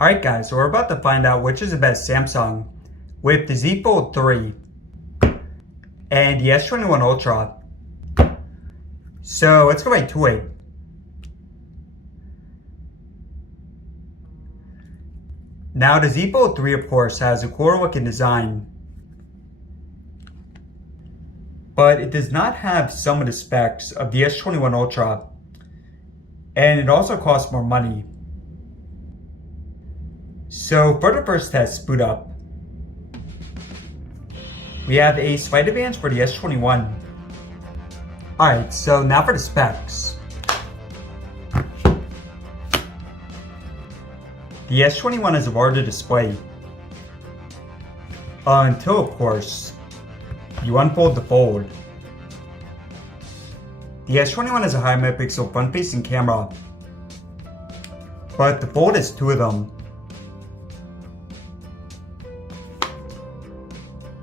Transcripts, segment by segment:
Alright guys, so we're about to find out which is the best Samsung with the Z Fold 3 and the S21 Ultra. So let's go right to it. Now the Z Fold 3 of course has a cooler looking design, but it does not have some of the specs of the S21 Ultra, and it also costs more money. So for the first test boot up, we have a slight advance for the S21. Alright, so now for the specs. The S21 has a larger display. Until of course, you unfold the fold. The S21 has a high megapixel front-facing camera, but the Fold has two of them.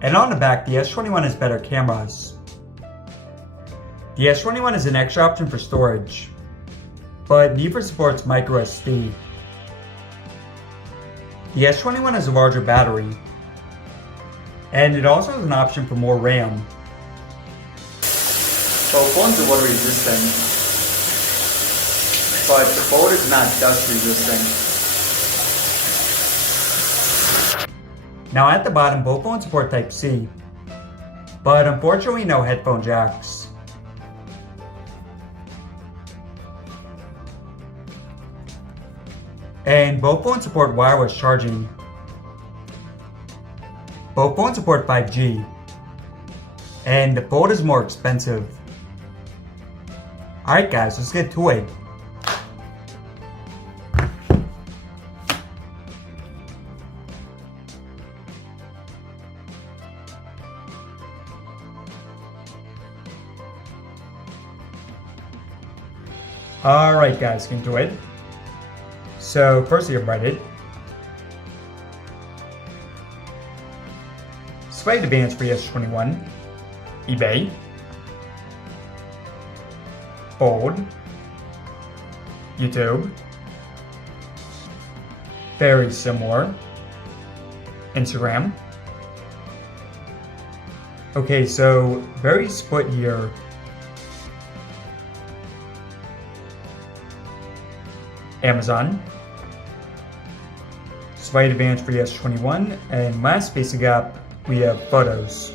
And on the back, the S21 has better cameras. The S21 has an extra option for storage, but neither supports microSD. The S21 has a larger battery, and it also has an option for more RAM. Both phones are water resistant, but the Fold is not dust resistant. Now at the bottom, both phones support Type-C, but unfortunately no headphone jacks. And both phones support wireless charging. Both phones support 5G, and the Fold is more expensive. Alright guys, let's get to it. Alright guys, get into it. So first you have Reddit. Slight advance for the S21. eBay. Fold. YouTube. Very similar. Instagram. Okay, so very split here. Amazon. Slight advance for the S21, and last basic app, we have Photos.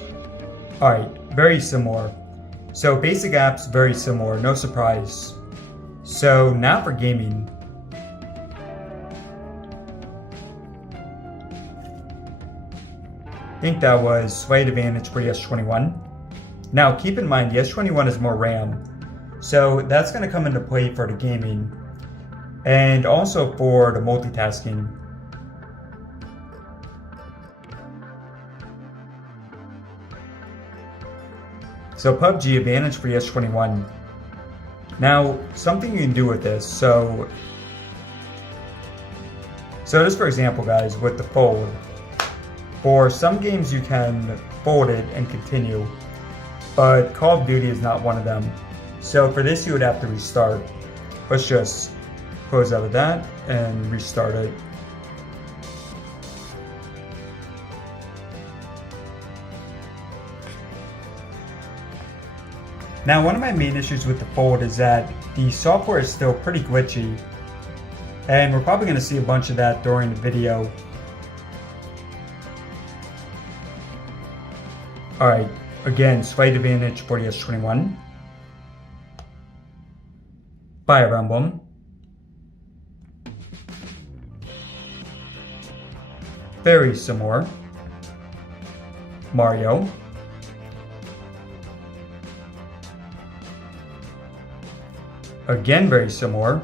Alright, very similar. So basic apps, very similar, no surprise. So now for gaming. I think that was slight advantage for the S21. Now keep in mind, the S21 has more RAM, so that's going to come into play for the gaming. And also for the multitasking. So Pubg advantage for the S21. Now, something you can do with this, so just for example guys, with the Fold, for some games you can fold it and continue, but Call of Duty is not one of them. So for this you would have to restart. Let's just close out of that and restart it. Now one of my main issues with the Fold is that the software is still pretty glitchy, and we're probably going to see a bunch of that during the video. Alright, again, slight advantage for the S21. Fire Emblem. Very similar. Mario. Again, very similar.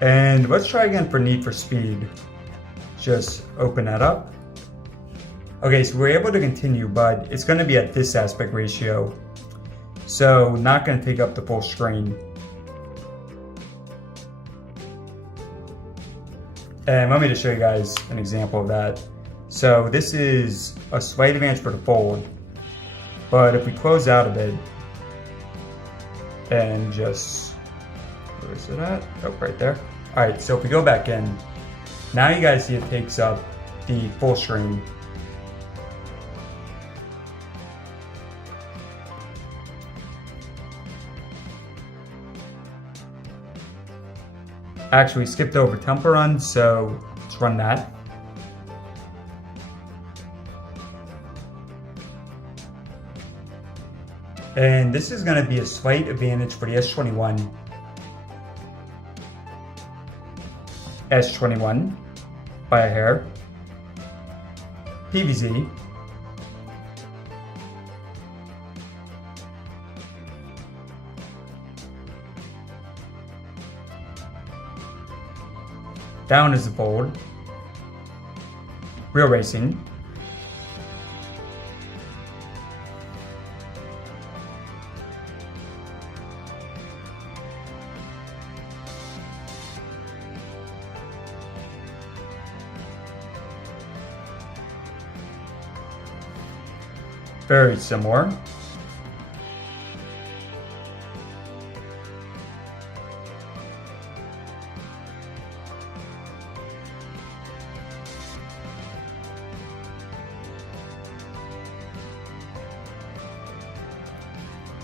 And let's try again for Need for Speed. Just open that up. Okay, so we're able to continue, but it's going to be at this aspect ratio. So not going to take up the full screen. And let me just show you guys an example of that. So this is a slight advantage for the Fold, but if we close out of it and just Where is it at? Oh, right there. Alright, so if we go back in, now you guys see it takes up the full screen. Actually, we skipped over Temple Run, so let's run that. And this is going to be a slight advantage for the S21. S21 by a hair. PVZ. Down is the fold. Real Racing. Very similar.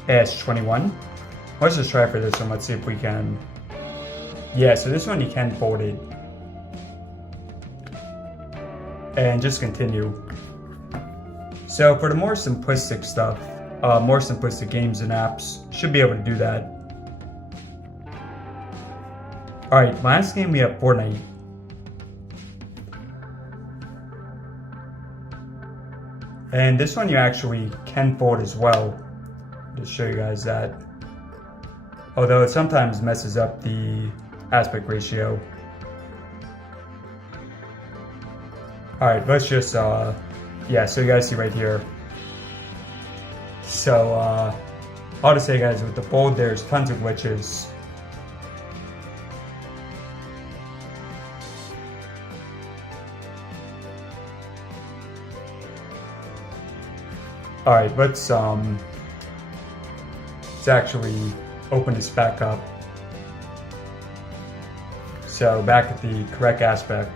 S21. Let's just try for this one. Let's see if we can. Yeah, so this one you can fold it. And just continue. So for the more simplistic stuff, more simplistic games and apps, should be able to do that. Alright, last game we have Fortnite. And this one you actually can fold as well. Just show you guys that. Although it sometimes messes up the aspect ratio. Alright, let's just, yeah, so you guys see right here. So, I'll just say guys, with the fold there's tons of glitches. Alright, let's actually open this back up. So back at the correct aspect.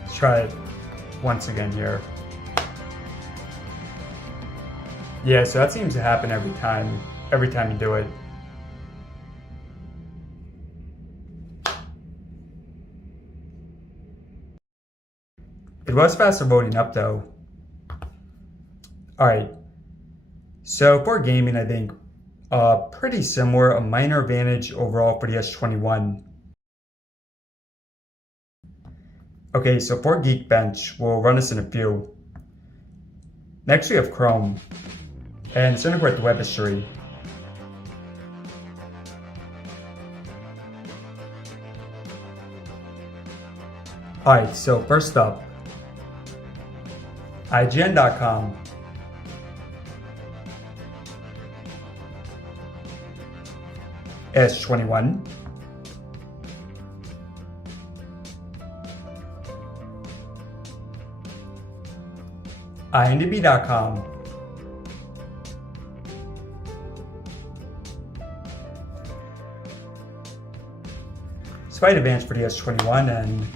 Let's try it once again here. Yeah, so that seems to happen every time you do it. It was faster loading up though. Alright, so for gaming I think pretty similar, a minor advantage overall for the S21. Okay, so for Geekbench, we'll run this in a few. Next we have Chrome, and it's integrate the web history. Alright, so first up, IGN.com. S21. IMDb.com. Slight advantage for the S21, and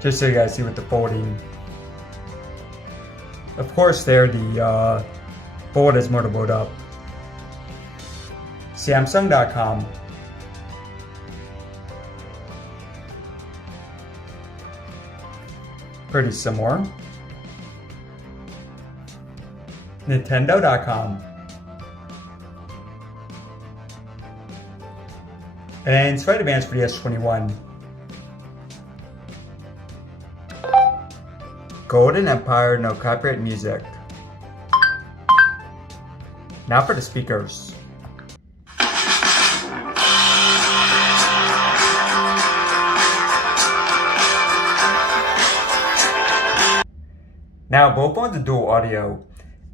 just so you guys see with the folding. Of course there the fold is more to load up. Samsung.com. Pretty similar. Nintendo.com. And slight advantage for the S21. Golden Empire, no copyright music. Now for the speakers. Now both phones are dual audio,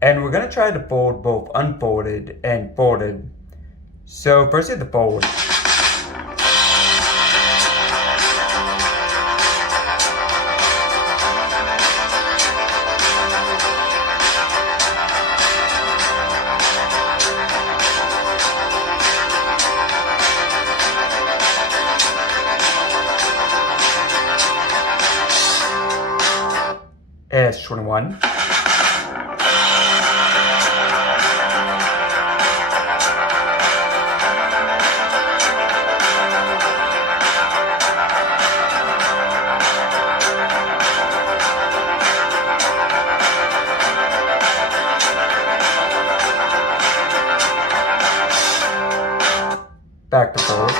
and we're going to try to fold both unfolded and folded. So first we have the fold. S21. Back to fold.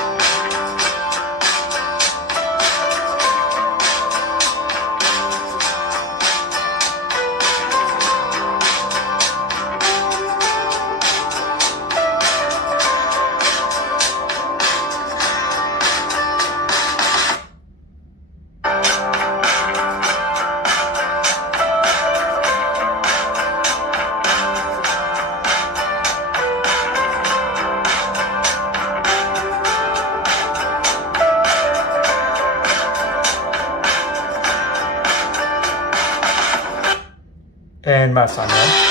And mess on there.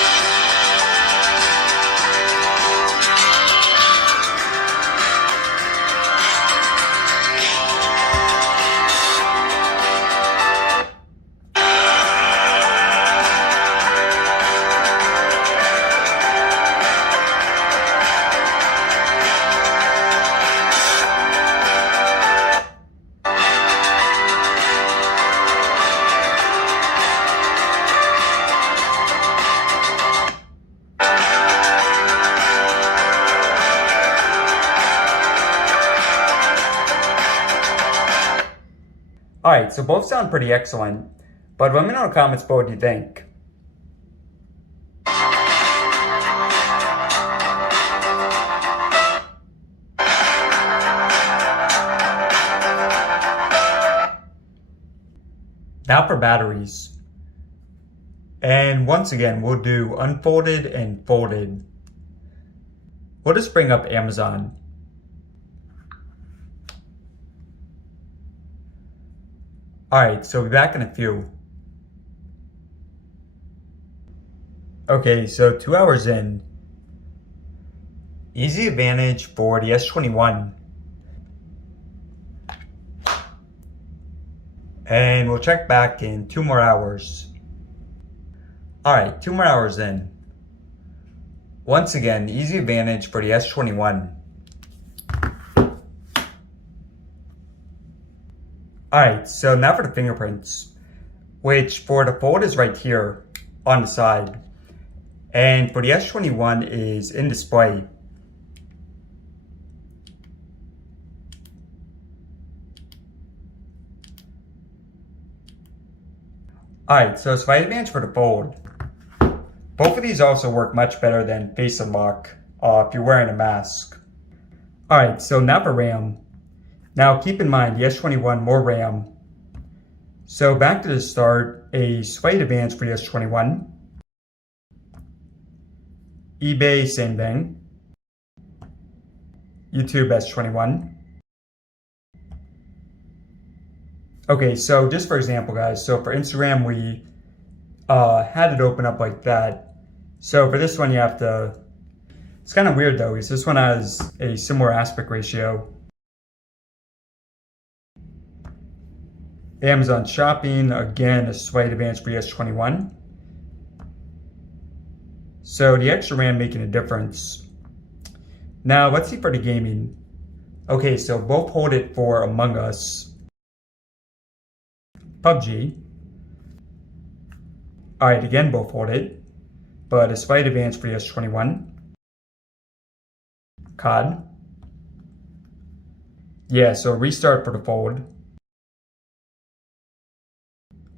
Alright, so both sound pretty excellent, but let me know in the comments below what you think. Now for batteries. And once again, we'll do unfolded and folded. We'll just bring up Amazon. Alright, so we'll be back in a few. Okay, so 2 hours in. Easy advantage for the S21. And we'll check back in 2 more hours. Alright, 2 more hours in. Once again, easy advantage for the S21. Alright, so now for the fingerprints, which for the fold is right here on the side. And for the S21 is in display. Alright, so slight advantage for the fold. Both of these also work much better than face unlock if you're wearing a mask. Alright, so now for RAM. Now keep in mind, the S21 more RAM. So back to the start, a slight advantage for the S21. eBay, same thing. YouTube S21. Okay, so just for example, guys, so for Instagram, we had it open up like that. So for this one, you have to, it's kind of weird though, because this one has a similar aspect ratio. Amazon shopping, again, a slight advantage for the S21. So the extra RAM making a difference. Now let's see for the gaming. Okay, so both hold it for Among Us. Pubg. Alright, again, both hold it, but a slight advantage for the S21. COD. Yeah, so restart for the fold.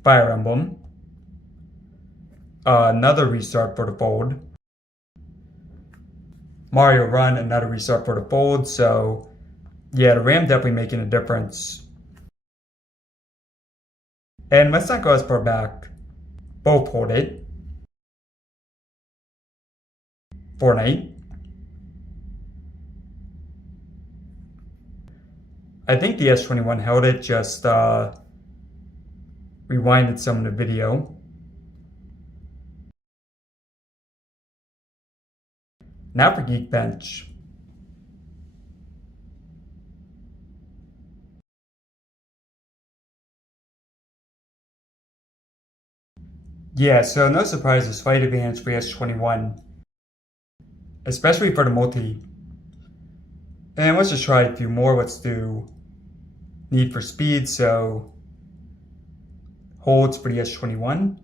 Fire Emblem. Another restart for the fold. Mario Run, another restart for the fold. So, yeah, the RAM definitely making a difference. And let's not go as far back. Both hold it. Fortnite. I think the S21 held it, just rewinded some of the video. Now for Geekbench. Yeah, so no surprise, a slight advantage for the S21, especially for the multi. And let's just try a few more. Let's do Need for Speed, so holds for the S21.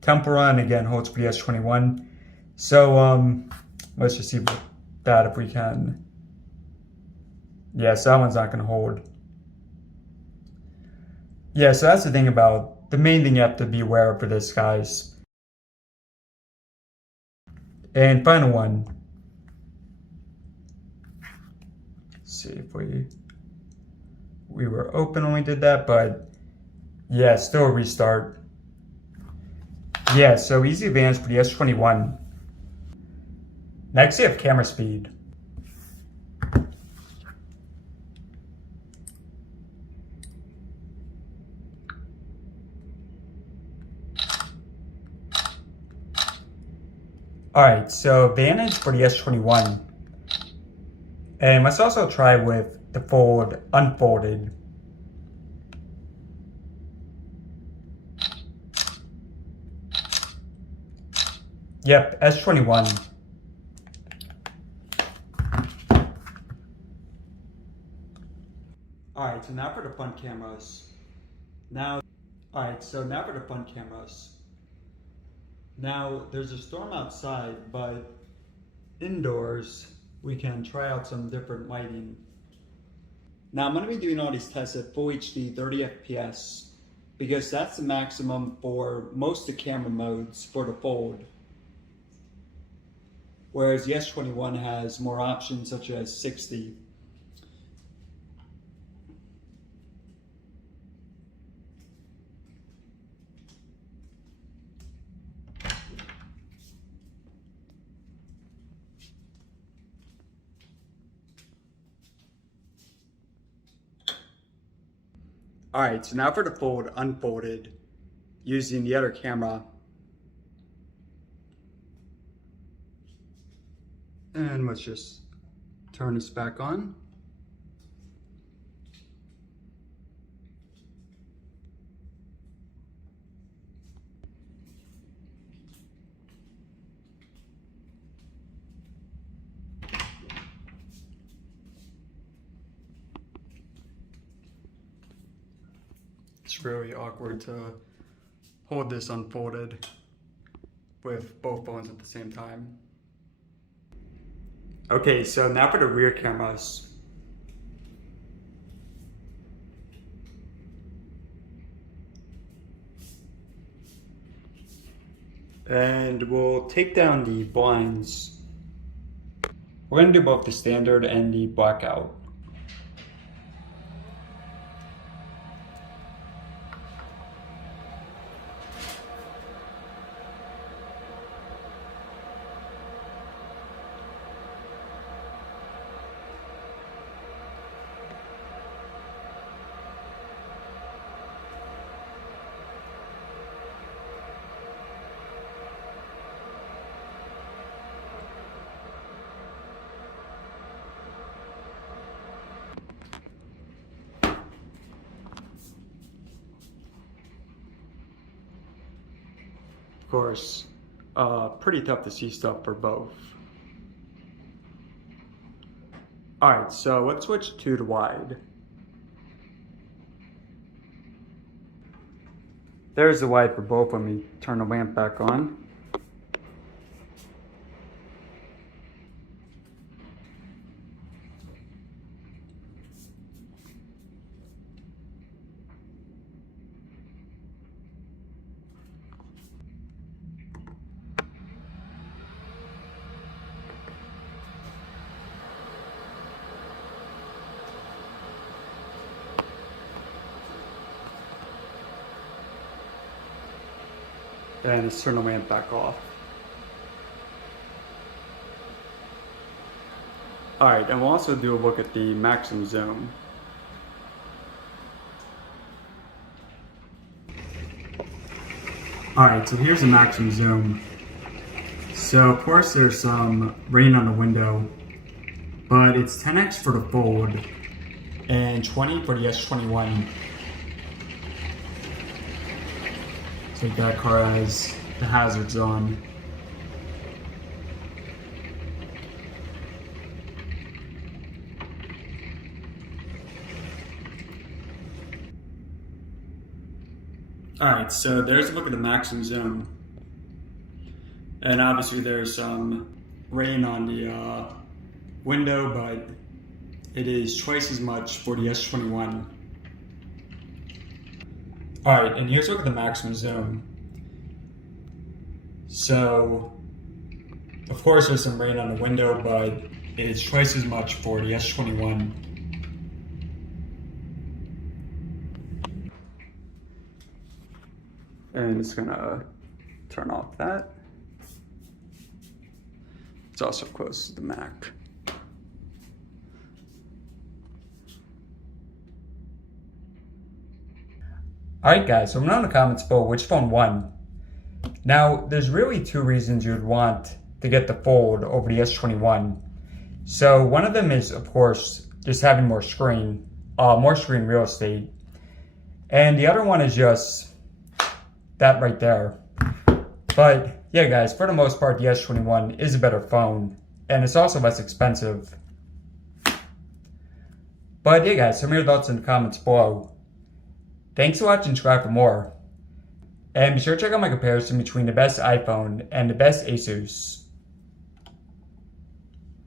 Temple Run, again, holds for the S21. So, let's just see that if we can. Yes, that one's not going to hold. Yeah, so that's the thing about, the main thing you have to be aware of for this, guys. And final one. Let's see if we were open when we did that, but yeah, still a restart. Yeah, so easy advantage for the S21. Next, you have camera speed. Alright, so advantage for the S21. And let's also try with the fold unfolded. Yep, S21. Alright, so now for the front cameras. Now for the front cameras. Now, there's a storm outside, but indoors, we can try out some different lighting. Now, I'm going to be doing all these tests at Full HD 30 FPS, because that's the maximum for most of the camera modes for the Fold. Whereas the S21 has more options, such as 60. Alright, so now for the Fold unfolded, using the other camera. And let's just turn this back on. It's really awkward to hold this unfolded with both phones at the same time. Okay, so now for the rear cameras. And we'll take down the blinds. We're going to do both the standard and the blackout. Of course, pretty tough to see stuff for both. Alright, so let's switch to the wide. There's the wide for both. Let me turn the lamp back on. And let's turn the lamp back off. Alright, and we'll also do a look at the maximum zoom. Alright, so here's the maximum zoom. So of course there's some rain on the window, but it's 10x for the Fold and 20 for the S21. Looks like that car has the hazards on. Alright, so there's a look at the maximum zone. And obviously there's some rain on the window, but it is twice as much for the S21. Alright, and here's a look at the maximum zone. So, of course there's some rain on the window, but it is twice as much for the S21. And it's gonna turn off that. It's also close to the Mac. Alright guys, so let me know in the comments below which phone won. Now, there's really two reasons you'd want to get the Fold over the S21. So one of them is, of course, just having more screen real estate. And the other one is just that right there. But yeah guys, for the most part the S21 is a better phone and it's also less expensive. But yeah guys, some of your thoughts in the comments below. Thanks for watching, subscribe for more. And be sure to check out my comparison between the best iPhone and the best Asus.